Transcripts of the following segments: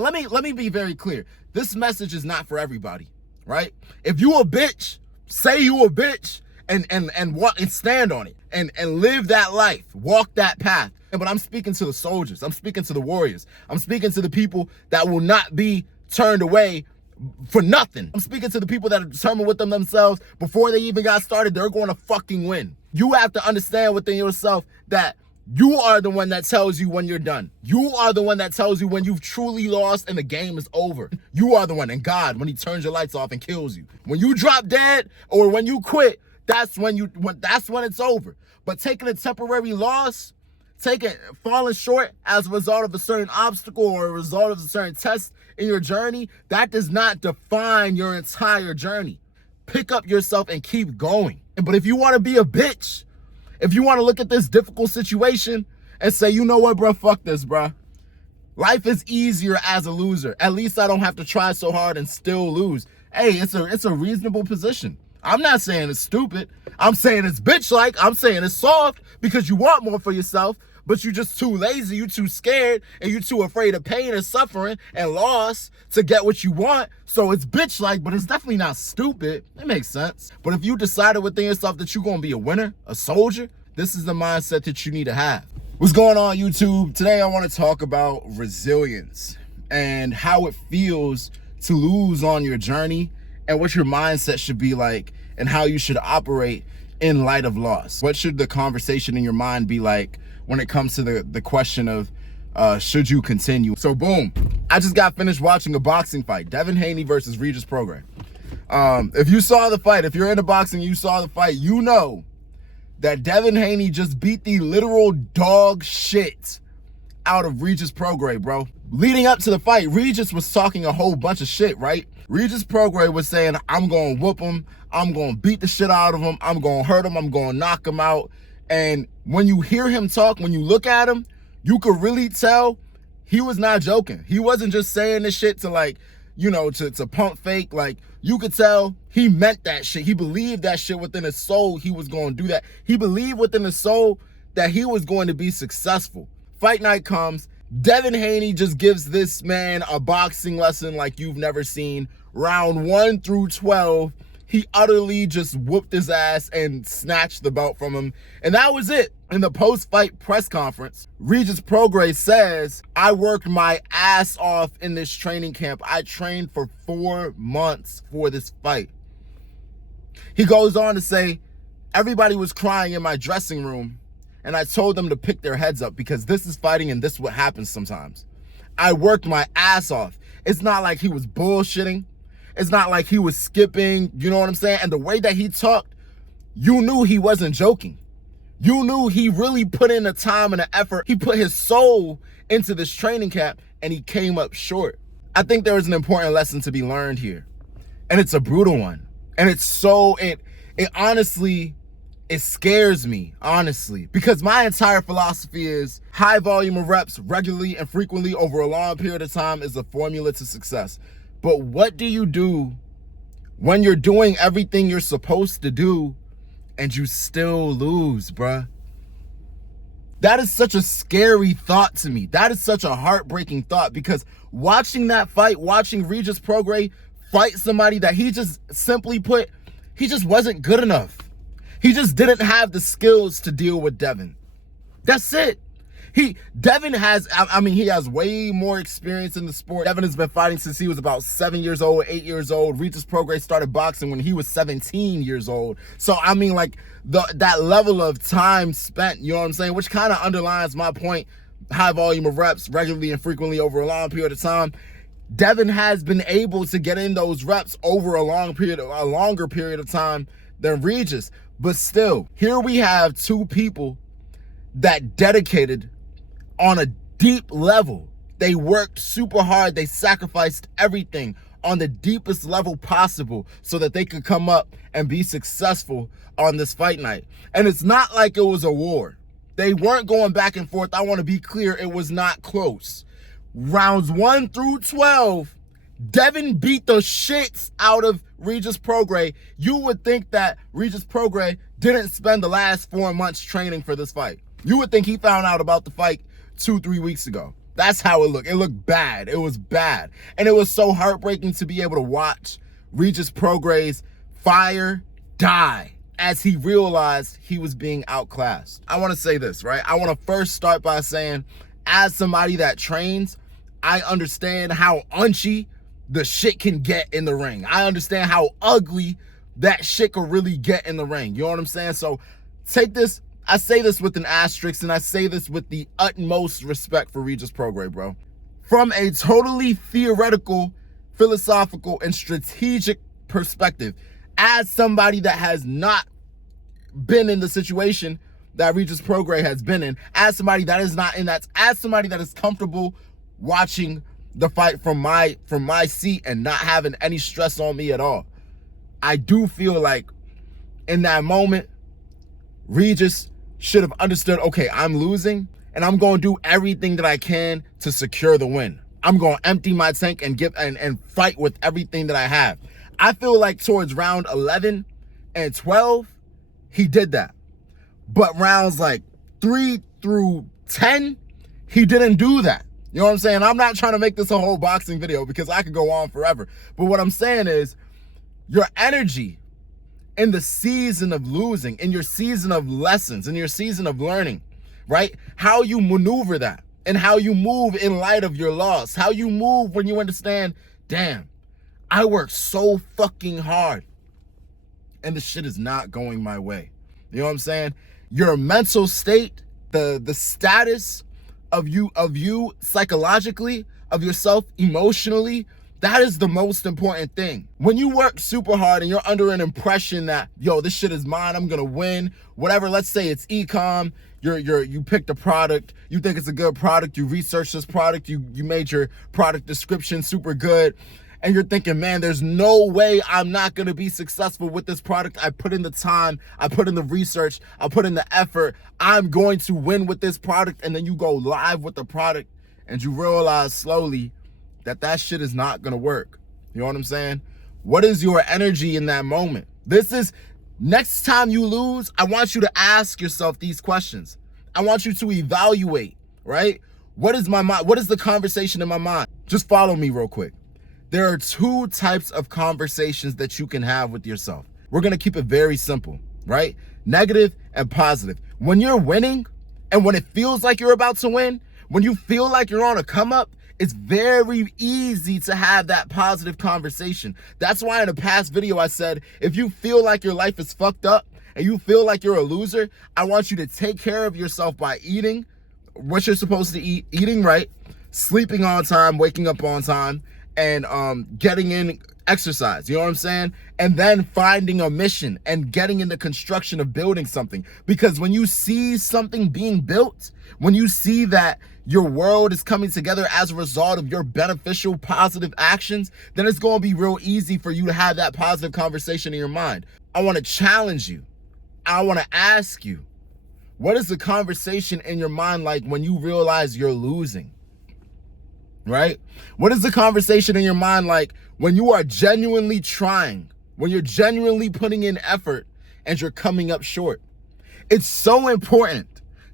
Let me be very clear. This message is not for everybody, right? If you a bitch, say you a bitch and stand on it and live that life, walk that path. But I'm speaking to the soldiers. I'm speaking to the warriors. I'm speaking to the people that will not be turned away for nothing. I'm speaking to the people that are determined with themselves before they even got started. They're going to fucking win. You have to understand within yourself that you are the one that tells you when you're done. You are the one that tells you when you've truly lost and the game is over. You are the one. And God, when he turns your lights off and kills you. When you drop dead or when you quit, that's when it's over. But taking a temporary loss, falling short as a result of a certain obstacle or a result of a certain test in your journey, that does not define your entire journey. Pick up yourself and keep going. But if you want to be a bitch, if you want to look at this difficult situation and say, you know what, bro, fuck this, bro. Life is easier as a loser. At least I don't have to try so hard and still lose. Hey, it's a reasonable position. I'm not saying it's stupid. I'm saying it's bitch-like. I'm saying it's soft because you want more for yourself, but you're just too lazy, you too scared, and you too afraid of pain and suffering and loss to get what you want. So it's bitch-like, but it's definitely not stupid. It makes sense. But if you decided within yourself that you're going to be a winner, a soldier, this is the mindset that you need to have. What's going on, YouTube? Today I want to talk about resilience and how it feels to lose on your journey and what your mindset should be like and how you should operate in light of loss. What should the conversation in your mind be like when it comes to the question of should you continue? So boom, I just got finished watching a boxing fight, Devin Haney versus Regis Prograis. If you saw the fight, if you're into boxing, you saw the fight, you know that Devin Haney just beat the literal dog shit out of Regis Prograis, bro. Leading up to the fight, Regis was talking a whole bunch of shit, right? Regis Prograis was saying, I'm going to whoop him. I'm going to beat the shit out of him. I'm going to hurt him. I'm going to knock him out. And when you hear him talk, when you look at him, you could really tell he was not joking. He wasn't just saying this shit to like, you know, to pump fake. Like, you could tell he meant that shit. He believed that shit within his soul. He was going to do that. He believed within his soul that he was going to be successful. Fight night comes. Devin Haney just gives this man a boxing lesson like you've never seen. Round 1 through 12, he utterly just whooped his ass and snatched the belt from him. And that was it. In the post-fight press conference, Regis Prograis says, I worked my ass off in this training camp. I trained for 4 months for this fight. He goes on to say, everybody was crying in my dressing room, and I told them to pick their heads up because this is fighting and this is what happens sometimes. I worked my ass off. It's not like he was bullshitting. It's not like he was skipping, you know what I'm saying? And the way that he talked, you knew he wasn't joking. You knew he really put in the time and the effort. He put his soul into this training camp and he came up short. I think there is an important lesson to be learned here. And it's a brutal one. And it's so, it honestly, it scares me, honestly, because my entire philosophy is high volume of reps regularly and frequently over a long period of time is the formula to success. But what do you do when you're doing everything you're supposed to do and you still lose, bruh? That is such a scary thought to me. That is such a heartbreaking thought because watching that fight, watching Regis Prograis fight somebody that he just simply put, he just wasn't good enough. He just didn't have the skills to deal with Devin. That's it. Devin has, he has way more experience in the sport. Devin has been fighting since he was about 7 years old, 8 years old. Regis Prograis started boxing when he was 17 years old. So, that level of time spent, you know what I'm saying? Which kind of underlines my point, high volume of reps regularly and frequently over a long period of time. Devin has been able to get in those reps over a longer period of time than Regis. But still, here we have two people that dedicated on a deep level. They worked super hard. They sacrificed everything on the deepest level possible so that they could come up and be successful on this fight night. And it's not like it was a war. They weren't going back and forth. I want to be clear. It was not close. Rounds 1 through 12, Devin beat the shits out of Regis Prograis. You would think that Regis Prograis didn't spend the last 4 months training for this fight. You would think he found out about the fight 2-3 weeks ago. That's how it looked. It looked bad. It was bad. And it was so heartbreaking to be able to watch Regis Prograis fire die as he realized he was being outclassed. I want to say this, right? I want to first start by saying, as somebody that trains, I understand how unchy the shit can get in the ring. I understand how ugly that shit could really get in the ring. You know what I'm saying? So take this, I say this with an asterisk, and I say this with the utmost respect for Regis Prograis, bro. From a totally theoretical, philosophical, and strategic perspective, as somebody that has not been in the situation that Regis Prograis has been in, as somebody that is not in that, as somebody that is comfortable watching the fight from my seat and not having any stress on me at all, I do feel like in that moment, Regis should have understood, okay, I'm losing and I'm going to do everything that I can to secure the win. I'm going to empty my tank and and fight with everything that I have. I feel like towards round 11 and 12, he did that. But rounds like 3 through 10, he didn't do that. You know what I'm saying? I'm not trying to make this a whole boxing video because I could go on forever. But what I'm saying is your energy in the season of losing, in your season of lessons, in your season of learning, right? How you maneuver that and how you move in light of your loss, how you move when you understand, damn, I worked so fucking hard and the shit is not going my way. You know what I'm saying? Your mental state, the status of you psychologically, of yourself emotionally, that is the most important thing. When you work super hard and you're under an impression that, yo, this shit is mine, I'm gonna win, whatever, let's say it's e-com, you picked a product, you think it's a good product, you researched this product, you made your product description super good, and you're thinking, man, there's no way I'm not gonna be successful with this product. I put in the time, I put in the research, I put in the effort, I'm going to win with this product, and then you go live with the product and you realize slowly that shit is not gonna work. You know what I'm saying? What is your energy in that moment? This is, next time you lose, I want you to ask yourself these questions. I want you to evaluate, right? What is my mind? What is the conversation in my mind? Just follow me real quick. There are 2 types of conversations that you can have with yourself. We're gonna keep it very simple, right? Negative and positive. When you're winning and when it feels like you're about to win, when you feel like you're on a come up, it's very easy to have that positive conversation. That's why in a past video I said, if you feel like your life is fucked up and you feel like you're a loser, I want you to take care of yourself by eating what you're supposed to eat, eating right, sleeping on time, waking up on time, and getting in exercise, you know what I'm saying? And then finding a mission and getting in the construction of building something. Because when you see something being built, when you see that your world is coming together as a result of your beneficial, positive actions, then it's going to be real easy for you to have that positive conversation in your mind. I want to challenge you. I want to ask you, what is the conversation in your mind like when you realize you're losing? Right? What is the conversation in your mind like when you are genuinely trying, when you're genuinely putting in effort and you're coming up short? It's so important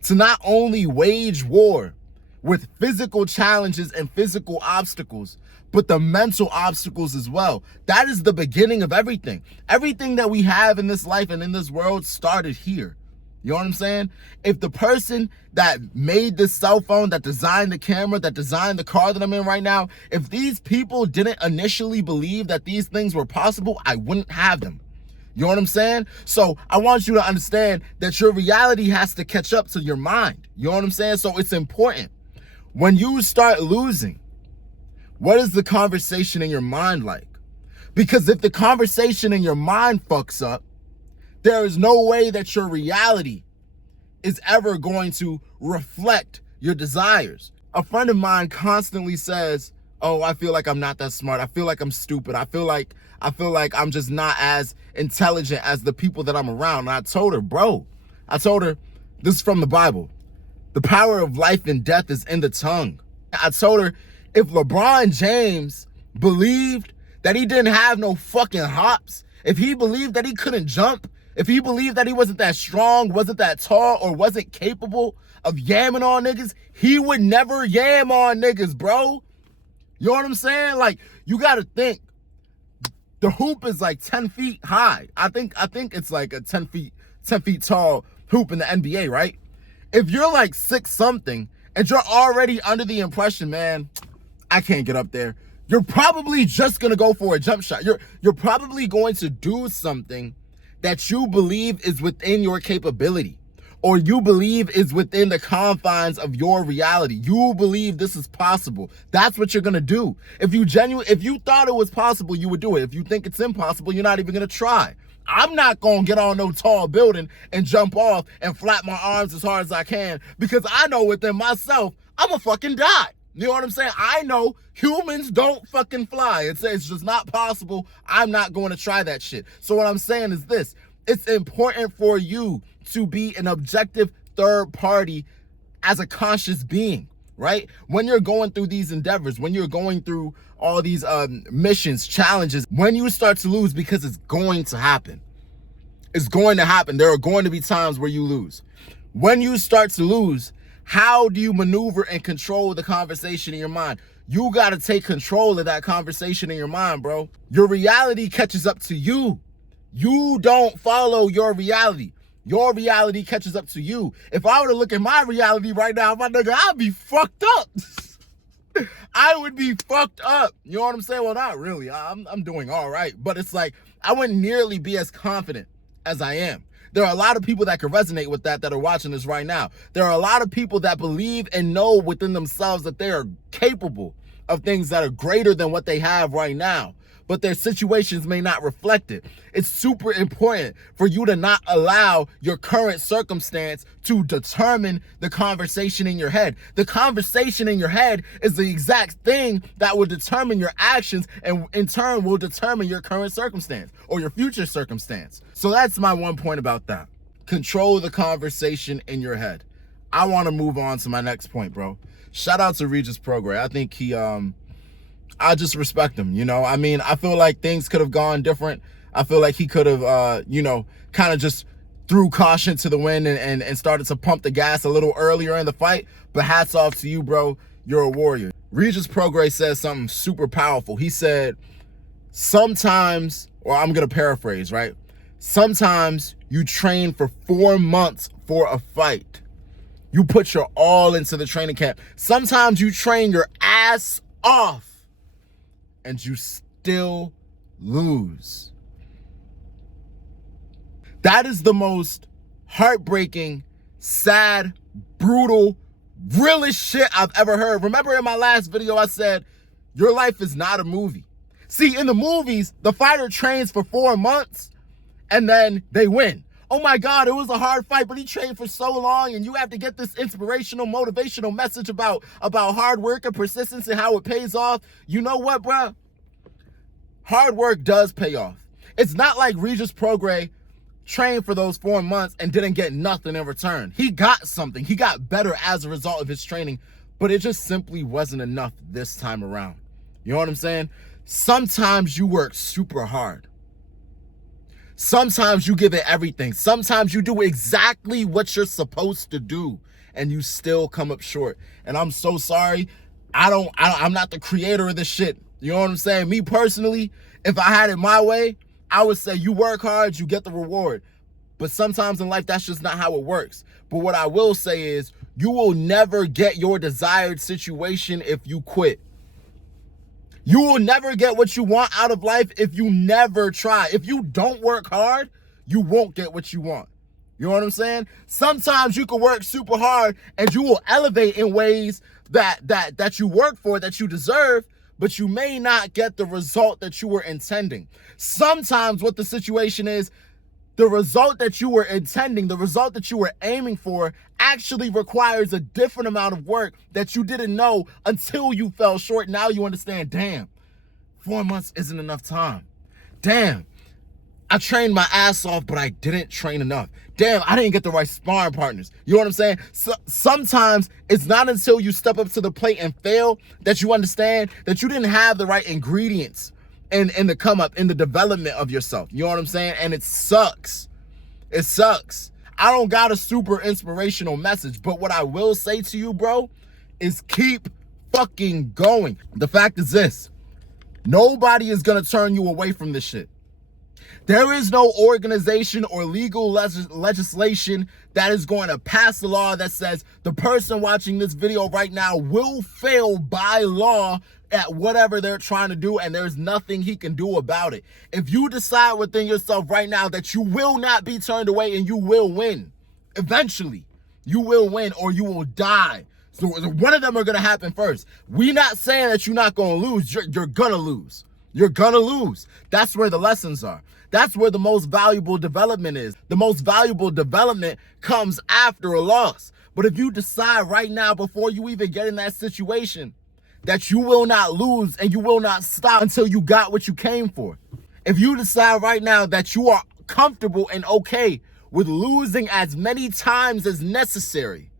to not only wage war with physical challenges and physical obstacles, but the mental obstacles as well. That is the beginning of everything. Everything that we have in this life and in this world started here. You know what I'm saying? If the person that made this cell phone, that designed the camera, that designed the car that I'm in right now, if these people didn't initially believe that these things were possible, I wouldn't have them. You know what I'm saying? So I want you to understand that your reality has to catch up to your mind. You know what I'm saying? So it's important. When you start losing, what is the conversation in your mind like? Because if the conversation in your mind fucks up, there is no way that your reality is ever going to reflect your desires. A friend of mine constantly says, oh, I feel like I'm not that smart. I feel like I'm stupid. I feel like I'm just not as intelligent as the people that I'm around. And I told her, this is from the Bible. The power of life and death is in the tongue. I told her, if LeBron James believed that he didn't have no fucking hops, if he believed that he couldn't jump, if he believed that he wasn't that strong, wasn't that tall, or wasn't capable of yamming on niggas, he would never yam on niggas, bro. You know what I'm saying? Like, you gotta think. The hoop is like 10 feet high. I think it's like a 10 feet tall hoop in the NBA, right? If you're like 6 something and you're already under the impression, man, I can't get up there, you're probably just gonna go for a jump shot. You're probably going to do something that you believe is within your capability, or you believe is within the confines of your reality. You believe this is possible. That's what you're gonna do. If you thought it was possible, you would do it. If you think it's impossible, you're not even gonna try. I'm not gonna get on no tall building and jump off and flap my arms as hard as I can, because I know within myself, I'm a fucking die. You know what I'm saying? I know humans don't fucking fly. It's just not possible. I'm not going to try that shit. So what I'm saying is this. It's important for you to be an objective third party as a conscious being, right? When you're going through these endeavors, when you're going through all these missions, challenges, when you start to lose, because it's going to happen. It's going to happen. There are going to be times where you lose. When you start to lose, how do you maneuver and control the conversation in your mind? You got to take control of that conversation in your mind, bro. Your reality catches up to you. You don't follow your reality. Your reality catches up to you. If I were to look at my reality right now, my nigga, I'd be fucked up. I would be fucked up. You know what I'm saying? Well, not really. I'm doing all right. But it's like, I wouldn't nearly be as confident as I am. There are a lot of people that can resonate with that are watching this right now. There are a lot of people that believe and know within themselves that they are capable of things that are greater than what they have right now, but their situations may not reflect it. It's super important for you to not allow your current circumstance to determine the conversation in your head. The conversation in your head is the exact thing that will determine your actions, and in turn will determine your current circumstance or your future circumstance. So that's my one point about that. Control the conversation in your head. I want to move on to my next point, bro. Shout out to Regis Prograis. I think he, I just respect him, you know? I mean, I feel like things could have gone different. I feel like he could have, you know, kind of just threw caution to the wind and started to pump the gas a little earlier in the fight. But hats off to you, bro. You're a warrior. Regis Prograis says something super powerful. He said, sometimes, or I'm going to paraphrase, right? Sometimes you train for 4 months for a fight. You put your all into the training camp. Sometimes you train your ass off and you still lose. That is the most heartbreaking, sad, brutal, realest shit I've ever heard. Remember in my last video, I said, your life is not a movie. See, in the movies, the fighter trains for 4 months and then they win. Oh my God, it was a hard fight, but he trained for so long, and you have to get this inspirational, motivational message about hard work and persistence and how it pays off. You know what, bro? Hard work does pay off. It's not like Regis Prograis trained for those 4 months and didn't get nothing in return. He got something. He got better as a result of his training, but it just simply wasn't enough this time around. You know what I'm saying? Sometimes you work super hard. Sometimes you give it everything. Sometimes you do exactly what you're supposed to do and you still come up short. And I'm so sorry. I'm not the creator of this shit. You know what I'm saying? Me personally, if I had it my way, I would say you work hard, you get the reward. But sometimes in life, that's just not how it works. But what I will say is you will never get your desired situation if you quit. You will never get what you want out of life if you never try. If you don't work hard, you won't get what you want. You know what I'm saying? Sometimes you can work super hard and you will elevate in ways that you work for, that you deserve, but you may not get the result that you were intending. Sometimes what the situation is, the result that you were intending, the result that you were aiming for actually requires a different amount of work that you didn't know until you fell short. Now you understand, damn, 4 months isn't enough time. Damn, I trained my ass off, but I didn't train enough. Damn, I didn't get the right sparring partners. You know what I'm saying? So, sometimes it's not until you step up to the plate and fail that you understand that you didn't have the right ingredients in the come up, in the development of yourself. You know what I'm saying? And it sucks. It sucks. I don't got a super inspirational message, but what I will say to you, bro, is keep fucking going. The fact is this: nobody is gonna turn you away from this shit. There is no organization or legal legislation that is going to pass a law that says the person watching this video right now will fail by law at whatever they're trying to do, and there's nothing he can do about it. If you decide within yourself right now that you will not be turned away and you will win, eventually, you will win or you will die. So one of them are going to happen first. We're not saying that you're not going to lose. You're going to lose. You're going to lose. That's where the lessons are. That's where the most valuable development is. The most valuable development comes after a loss. But if you decide right now, before you even get in that situation, that you will not lose and you will not stop until you got what you came for. If you decide right now that you are comfortable and okay with losing as many times as necessary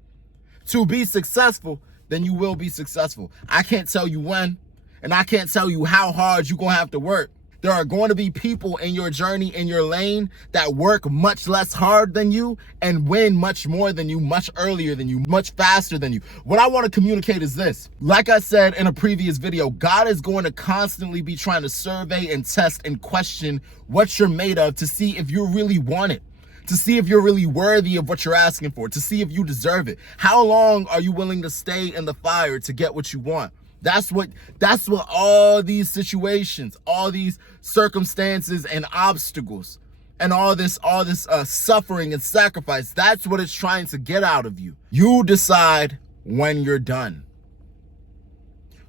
to be successful, then you will be successful. I can't tell you when, and I can't tell you how hard you're going to have to work. There are going to be people in your journey, in your lane, that work much less hard than you and win much more than you, much earlier than you, much faster than you. What I want to communicate is this. Like I said in a previous video, God is going to constantly be trying to survey and test and question what you're made of to see if you really want it, to see if you're really worthy of what you're asking for, to see if you deserve it. How long are you willing to stay in the fire to get what you want? That's what all these situations, all these circumstances and obstacles and all this suffering and sacrifice, that's what it's trying to get out of you. You decide when you're done.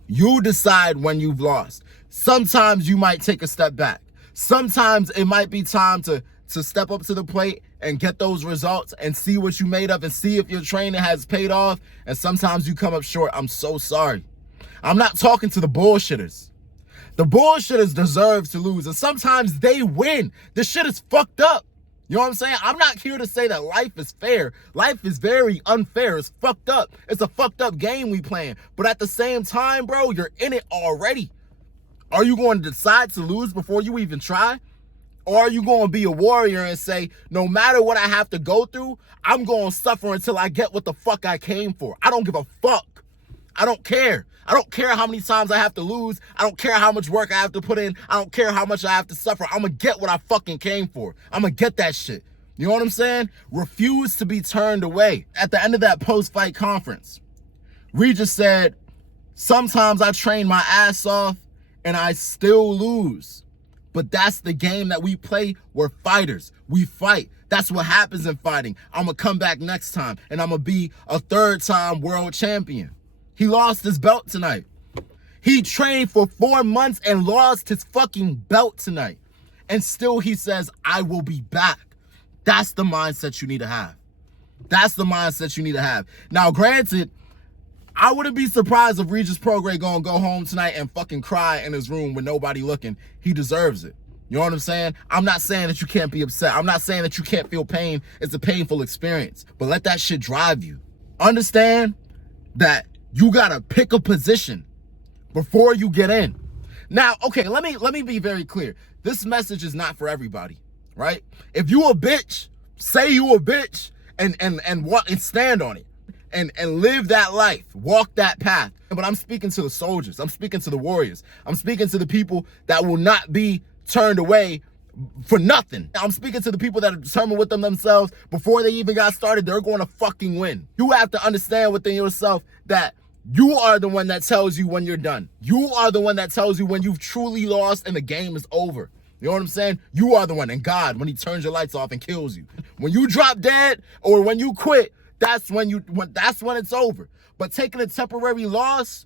You decide when you've lost. Sometimes you might take a step back. Sometimes it might be time to step up to the plate and get those results and see what you made of and see if your training has paid off. And sometimes you come up short. I'm so sorry. I'm not talking to the bullshitters. The bullshitters deserve to lose, and sometimes they win. This shit is fucked up. You know what I'm saying? I'm not here to say that life is fair. Life is very unfair. It's fucked up. It's a fucked up game we playing. But at the same time, bro, you're in it already. Are you going to decide to lose before you even try? Or are you going to be a warrior and say, no matter what I have to go through, I'm going to suffer until I get what the fuck I came for? I don't give a fuck. I don't care. I don't care how many times I have to lose. I don't care how much work I have to put in. I don't care how much I have to suffer. I'm going to get what I fucking came for. I'm going to get that shit. You know what I'm saying? Refuse to be turned away. At the end of that post-fight conference, Regis said, sometimes I train my ass off and I still lose. But that's the game that we play. We're fighters. We fight. That's what happens in fighting. I'm going to come back next time and I'm going to be a third-time world champion. He lost his belt tonight. He trained for 4 months and lost his fucking belt tonight. And still he says, I will be back. That's the mindset you need to have. That's the mindset you need to have. Now, granted, I wouldn't be surprised if Regis Prograis gonna go home tonight and fucking cry in his room with nobody looking. He deserves it. You know what I'm saying? I'm not saying that you can't be upset. I'm not saying that you can't feel pain. It's a painful experience. But let that shit drive you. Understand that you gotta pick a position before you get in. Now, okay, let me be very clear. This message is not for everybody, right? If you a bitch, say you a bitch and stand on it and live that life, walk that path. But I'm speaking to the soldiers. I'm speaking to the warriors. I'm speaking to the people that will not be turned away for nothing. I'm speaking to the people that are determined with them themselves before they even got started. They're going to fucking win. You have to understand within yourself that you are the one that tells you when you're done. You are the one that tells you when you've truly lost and the game is over. You know what I'm saying? You are the one. And God, when he turns your lights off and kills you. When you drop dead or when you quit, that's when it's over. But taking a temporary loss,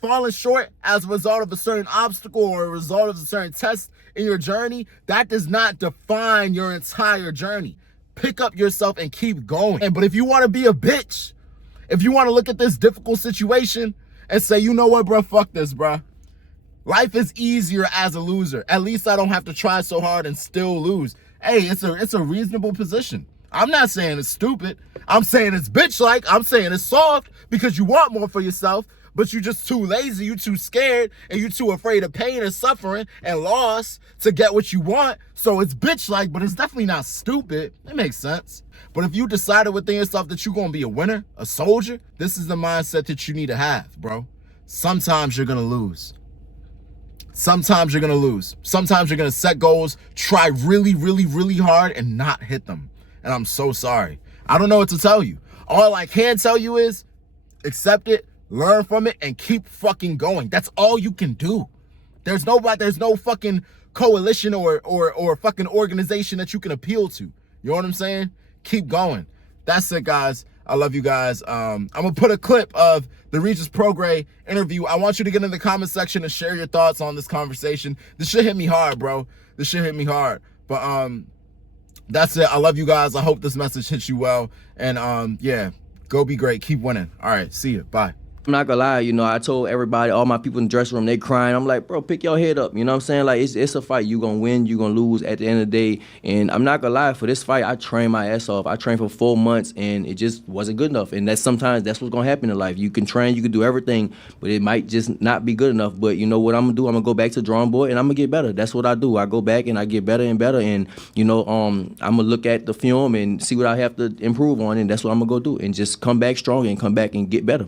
falling short as a result of a certain obstacle or a result of a certain test in your journey, that does not define your entire journey. Pick up yourself and keep going. But if you want to be a bitch, if you want to look at this difficult situation and say, you know what, bro, fuck this, bro. Life is easier as a loser. At least I don't have to try so hard and still lose. Hey, it's a reasonable position. I'm not saying it's stupid. I'm saying it's bitch-like. I'm saying it's soft because you want more for yourself. but you just too lazy, you too scared, and you too afraid of pain and suffering and loss to get what you want. So it's bitch-like, but it's definitely not stupid. It makes sense. But if you decided within yourself that you're gonna be a winner, a soldier, this is the mindset that you need to have, bro. Sometimes you're gonna lose. Sometimes you're gonna lose. Sometimes you're gonna set goals, try really, really, really hard and not hit them. And I'm so sorry. I don't know what to tell you. All I can tell you is accept it, learn from it, and keep fucking going. That's all you can do. There's no fucking coalition or fucking organization that you can appeal to. You know what I'm saying? Keep going. That's it, guys. I love you guys. I'm gonna put a clip of the Regis Prograis interview. I want you to get in the comment section and share your thoughts on this conversation. This shit hit me hard, bro. This shit hit me hard. But that's it. I love you guys. I hope this message hits you well. And yeah, go be great. Keep winning. All right, see you. Bye. I'm not gonna lie, you know, I told everybody, all my people in the dressing room, they crying. I'm like, bro, pick your head up. You know what I'm saying? Like, it's a fight. You gonna win, you gonna lose at the end of the day. And I'm not gonna lie, for this fight, I trained my ass off. I trained for 4 months, and it just wasn't good enough. And sometimes that's what's gonna happen in life. You can train, you can do everything, but it might just not be good enough. But you know what I'm gonna do? I'm gonna go back to the drawing board, and I'm gonna get better. That's what I do. I go back and I get better and better. And you know, I'm gonna look at the film and see what I have to improve on, and that's what I'm gonna go do, and just come back strong and come back and get better.